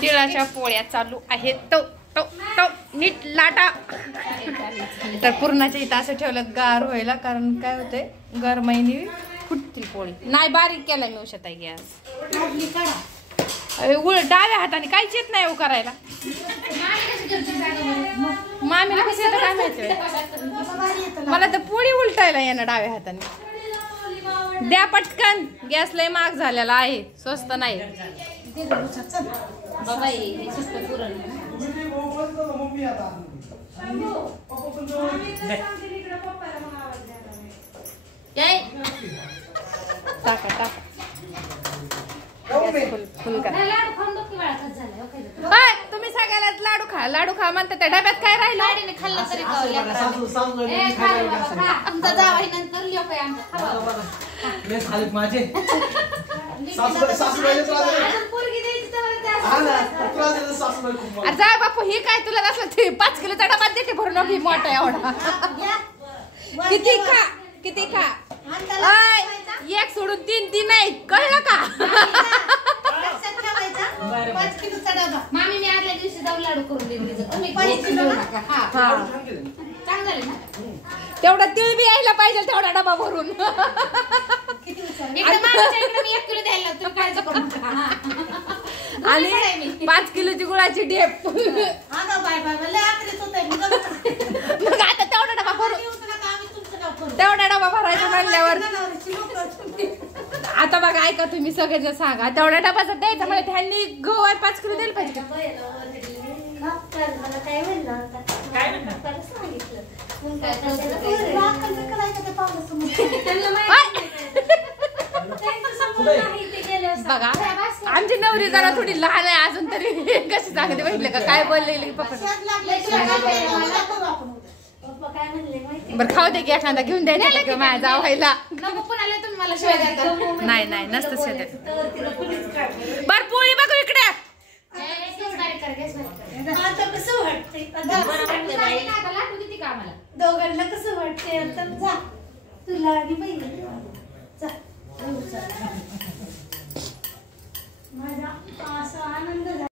तिळाच्या पोळ्या चालू आहेत. तो तो तो नीट लाटा. तर पुरणाच्या इथं असं ठेवलं गार व्हायला, कारण काय होतंय गार महिनी फुटतील पोळी. नाही बारीक केला मी उशत आहे गॅस. डाव्या हाताने काहीच येत नाही करायला. मामीला कसं येतं काय माहिती. मला तर पोळी उलटायला येणार डाव्या हाताने. द्या पटकन, गॅस लय महाग झालेला आहे, स्वस्त नाही. टाका टाका फुल करा. तुम्ही सगळ्यालाच लाडू खा लाडू खा म्हणता. त्या डब्यात काय राहिलं खाल्लं तरी जा बापू. ही काय तुला असलं 5 किलोचा डबा देते भरून. ही मोठा एवढा. किती खा किती खा. एक सोडून 3 नाही, कळलं का. मामी मी आदल्या दिवशी जाऊ लाडू करून देते. तेवढा तिळ बी यायला पाहिजे, तेवढा डबा भरून. आणि 5 किलोची गुळाची ढेप. मग आता तेवढा डबा भरून, तेवढा डबा भरायचा म्हणल्यावर आता बघा ऐका तुम्ही सगळेजण सांगा. तेवढ्या डबाचा द्यायचा म्हणजे त्यांनी गव्हात 5 किलो द्यायला पाहिजे. बघा आमची नवरी जरा थोडी लहान आहे अजून, तरी कशी सांगते बघितलं का काय बोललेली पप्पा. बरं खाऊ दे की एखादा घेऊन द्यायचा माझ्या जावायला. नाही नाही नसतं शेतात. बर पोळी बघू इकडे. दोघांना कसं वाटते तुला आणि